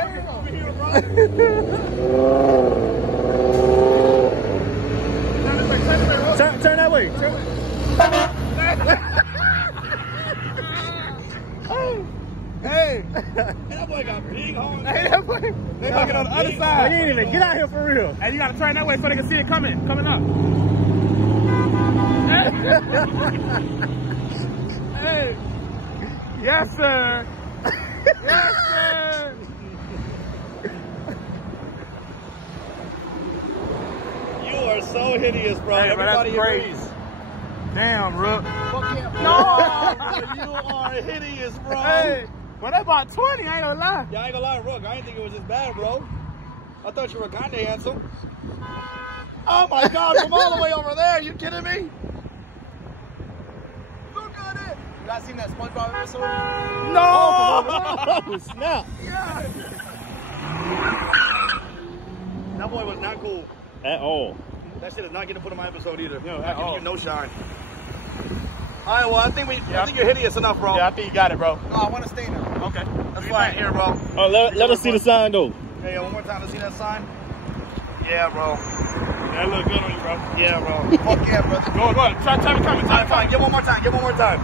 over here, bro. Turn that way. Hey, that boy got big horns. Hey, that boy. They fucking on the other Oh, side. you ain't even get out here for real. Hey, you gotta turn that way so they can see it coming up. Hey. Yes, sir. Yes, sir. You are so hideous, bro. Hey, Everybody that's agrees. Damn, Rook. No, bro, you are hideous, bro. Hey, well, that about 20, I ain't gonna lie. Yeah, I ain't gonna lie, Rook. I didn't think it was this bad, bro. I thought you were kind of handsome. Oh my God, from all the way over there. You kidding me? Look at it. You guys seen that SpongeBob episode? No! Oh, snap. Yeah. That boy was not cool. At all. That shit is not getting put in my episode either. No, not at giving all. you no shine. All right, well, I think you're hideous enough, bro. Yeah, I think you got it, bro. No, I want to stay now. Okay. That's why I'm here, bro. Oh, let us see the sign, though. Hey, one more time to see that sign. Yeah, bro. That look good on you, bro. Yeah, bro. Fuck yeah, brother. Go on. Try to come. Time. Get one more time.